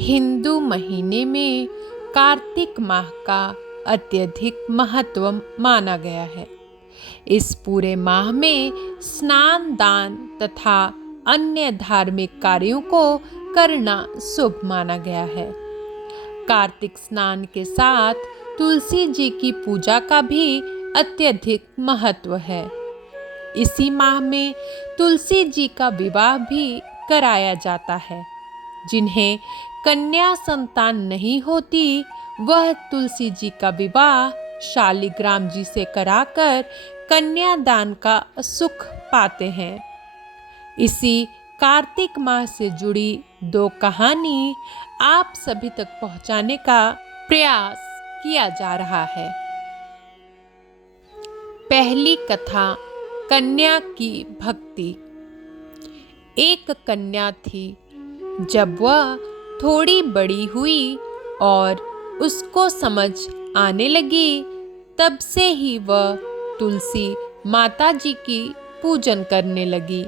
हिंदू महीने में कार्तिक माह का अत्यधिक महत्व माना गया है। इस पूरे माह में स्नान, दान तथा अन्य धार्मिक कार्यों को करना शुभ माना गया है। कार्तिक स्नान के साथ तुलसी जी की पूजा का भी अत्यधिक महत्व है। इसी माह में तुलसी जी का विवाह भी कराया जाता है। जिन्हें कन्या संतान नहीं होती, वह तुलसी जी का विवाह शालिग्राम जी से कराकर कन्यादान का सुख पाते हैं। इसी कार्तिक माह से जुड़ी दो कहानी आप सभी तक पहुंचाने का प्रयास किया जा रहा है। पहली कथा, कन्या की भक्ति। एक कन्या थी। जब वह थोड़ी बड़ी हुई और उसको समझ आने लगी, तब से ही वह तुलसी माता जी की पूजन करने लगी।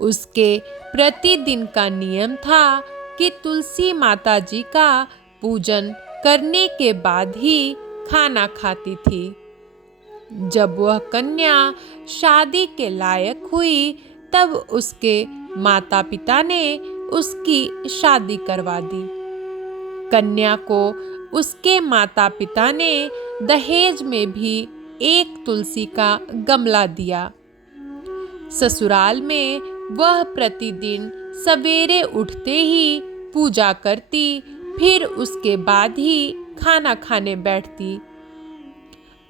उसके प्रतिदिन का नियम था कि तुलसी माता जी का पूजन करने के बाद ही खाना खाती थी। जब वह कन्या शादी के लायक हुई, तब उसके माता पिता ने उसकी शादी करवा दी। कन्या को उसके माता पिता ने दहेज में भी एक तुलसी का गमला दिया। ससुराल में वह प्रतिदिन सवेरे उठते ही पूजा करती, फिर उसके बाद ही खाना खाने बैठती।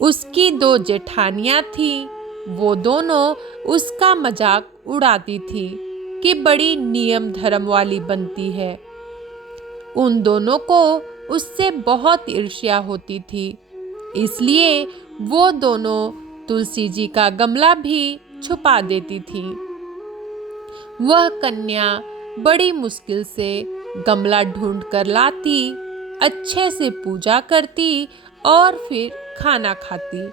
उसकी दो जेठानियां थीं, वो दोनों उसका मजाक उड़ाती थी कि बड़ी नियम धर्म वाली बनती है। उन दोनों को उससे बहुत ईर्ष्या होती थी, इसलिए वो दोनों तुलसी जी का गमला भी छुपा देती थी। वह कन्या बड़ी मुश्किल से गमला ढूंढ कर लाती, अच्छे से पूजा करती और फिर खाना खाती।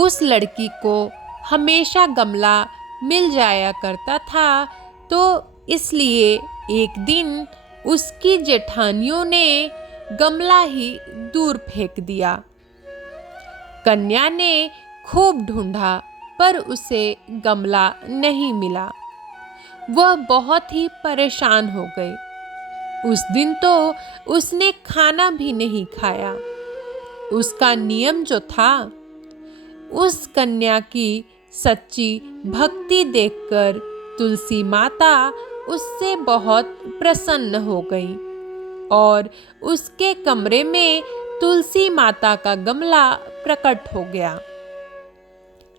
उस लड़की को हमेशा गमला मिल जाया करता था, तो इसलिए एक दिन उसकी जेठानियों ने गमला ही दूर फेंक दिया। कन्या ने खूब ढूंढा, पर उसे गमला नहीं मिला। वह बहुत ही परेशान हो गई। उस दिन तो उसने खाना भी नहीं खाया। उसका नियम जो था, उस कन्या की सच्ची भक्ति देखकर तुलसी माता उससे बहुत प्रसन्न हो गई और उसके कमरे में तुलसी माता का गमला प्रकट हो गया।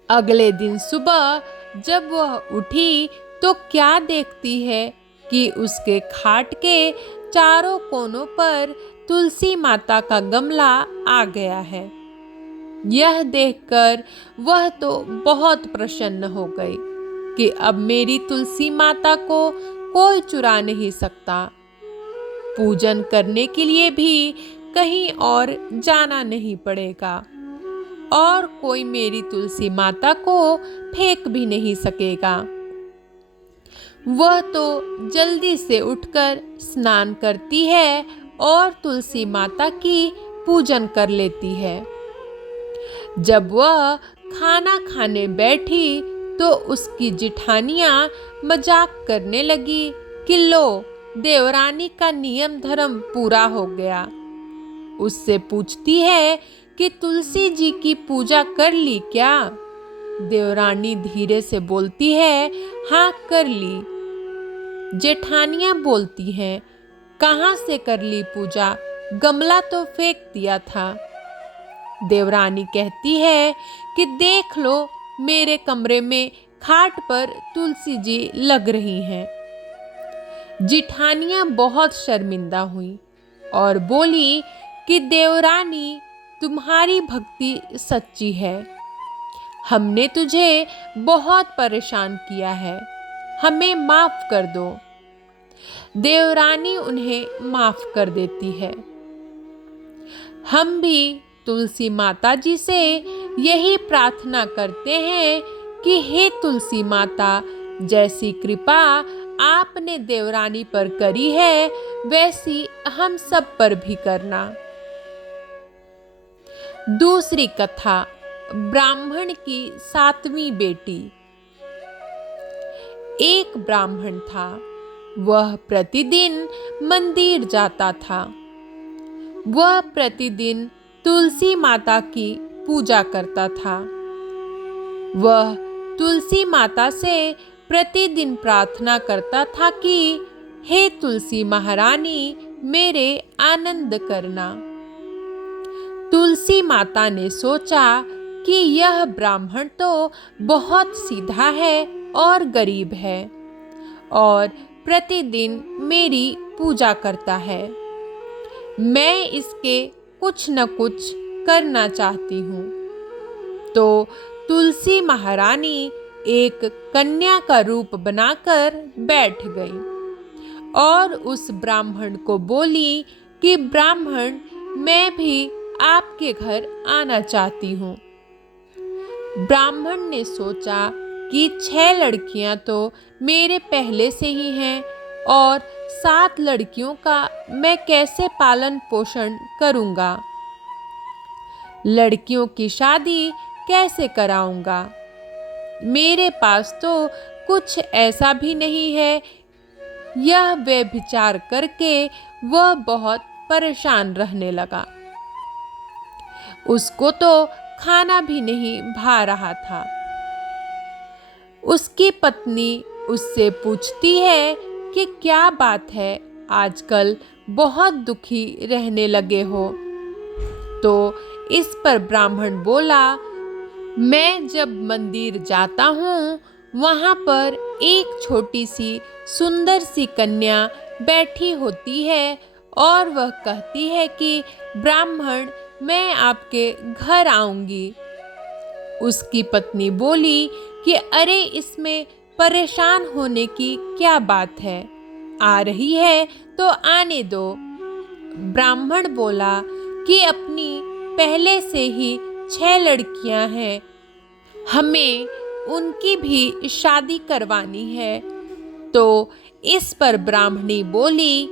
अगले दिन सुबह जब वह उठी, तो क्या देखती है कि उसके खाट के चारों कोनों पर तुलसी माता का गमला आ गया है। यह देखकर वह तो बहुत प्रसन्न हो गई कि अब मेरी तुलसी माता को कोई चुरा नहीं सकता। पूजन करने के लिए भी कहीं और जाना नहीं पड़ेगा और कोई मेरी तुलसी माता को फेंक भी नहीं सकेगा। वह तो जल्दी से उठकर स्नान करती है और तुलसी माता की पूजन कर लेती है। जब वह खाना खाने बैठी, तो उसकी जेठानियां मजाक करने लगी कि लो, देवरानी का नियम धर्म पूरा हो गया। उससे पूछती है कि तुलसी जी की पूजा कर ली क्या? देवरानी धीरे से बोलती है, हाँ कर ली। जेठानियां बोलती हैं, कहाँ से कर ली पूजा? गमला तो फेंक दिया था। देवरानी कहती है कि देख लो, मेरे कमरे में खाट पर तुलसी जी लग रही हैं। जेठानियां बहुत शर्मिंदा हुई और बोली कि देवरानी, तुम्हारी भक्ति सच्ची है। हमने तुझे बहुत परेशान किया है, हमें माफ कर दो। देवरानी उन्हें माफ कर देती है। हम भी तुलसी माता जी से यही प्रार्थना करते हैं कि हे तुलसी माता, जैसी कृपा आपने देवरानी पर करी है वैसी हम सब पर भी करना। दूसरी कथा, ब्राह्मण की 7वीं बेटी। एक ब्राह्मण था, वह प्रतिदिन मंदिर जाता था। वह प्रतिदिन तुलसी माता की पूजा करता था। वह तुलसी माता से प्रतिदिन प्रार्थना करता था कि हे तुलसी महारानी, मेरे आनंद करना। तुलसी माता ने सोचा कि यह ब्राह्मण तो बहुत सीधा है और गरीब है और प्रतिदिन मेरी पूजा करता है। मैं इसके कुछ न कुछ करना चाहती हूँ। तो तुलसी महारानी एक कन्या का रूप बनाकर बैठ गई और उस ब्राह्मण को बोली कि ब्राह्मण, मैं भी आपके घर आना चाहती हूँ। ब्राह्मण ने सोचा कि 6 लड़कियां तो मेरे पहले से ही हैं और 7 लड़कियों का मैं कैसे पालन पोषण करूँगा, लड़कियों की शादी कैसे कराऊंगा। मेरे पास तो कुछ ऐसा भी नहीं है। यह वे विचार करके वह बहुत परेशान रहने लगा। उसको तो खाना भी नहीं भा रहा था। उसकी पत्नी उससे पूछती है कि क्या बात है, आजकल बहुत दुखी रहने लगे हो। तो इस पर ब्राह्मण बोला, मैं जब मंदिर जाता हूँ वहाँ पर एक छोटी सी सुंदर सी कन्या बैठी होती है और वह कहती है कि ब्राह्मण, मैं आपके घर आऊंगी। उसकी पत्नी बोली कि अरे, इसमें परेशान होने की क्या बात है, आ रही है तो आने दो। ब्राह्मण बोला कि अपनी पहले से ही 6 लड़कियां हैं, हमें उनकी भी शादी करवानी है। तो इस पर ब्राह्मणी बोली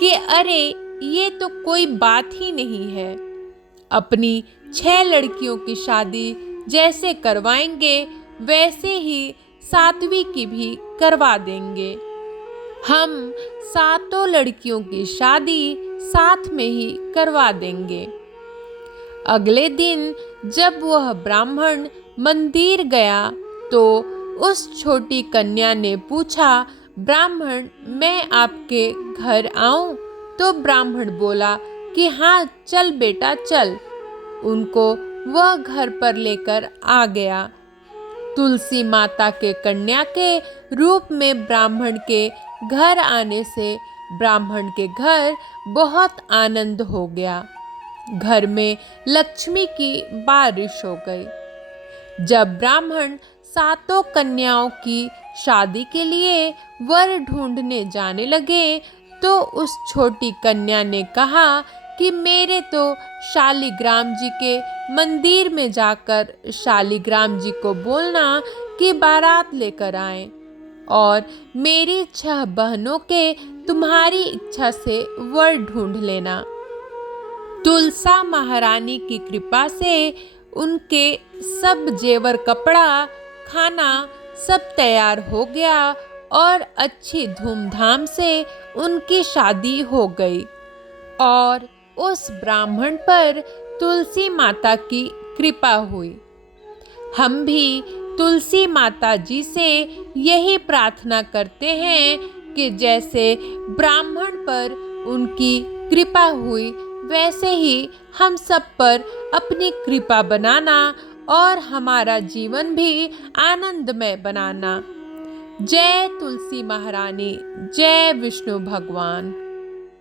कि अरे, ये तो कोई बात ही नहीं है। अपनी 6 लड़कियों की शादी जैसे करवाएंगे वैसे ही 7वीं की भी करवा देंगे। हम 7 लड़कियों की शादी साथ में ही करवा देंगे। अगले दिन जब वह ब्राह्मण मंदिर गया तो उस छोटी कन्या ने पूछा, ब्राह्मण, मैं आपके घर आऊं? तो ब्राह्मण बोला कि हाँ, चल बेटा चल। उनको वह घर पर लेकर आ गया। तुलसी माता के कन्या के रूप में ब्राह्मण के घर आने से ब्राह्मण के घर बहुत आनंद हो गया। घर में लक्ष्मी की बारिश हो गई। जब ब्राह्मण 7 कन्याओं की शादी के लिए वर ढूंढने जाने लगे तो उस छोटी कन्या ने कहा कि मेरे तो शालिग्राम जी के मंदिर में जाकर शालिग्राम जी को बोलना कि बारात लेकर आएं और मेरी 6 बहनों के तुम्हारी इच्छा से वर ढूंढ लेना। तुलसा महारानी की कृपा से उनके सब जेवर, कपड़ा, खाना सब तैयार हो गया और अच्छी धूमधाम से उनकी शादी हो गई और उस ब्राह्मण पर तुलसी माता की कृपा हुई। हम भी तुलसी माता जी से यही प्रार्थना करते हैं कि जैसे ब्राह्मण पर उनकी कृपा हुई वैसे ही हम सब पर अपनी कृपा बनाना और हमारा जीवन भी आनंदमय बनाना। जय तुलसी महारानी, जय विष्णु भगवान।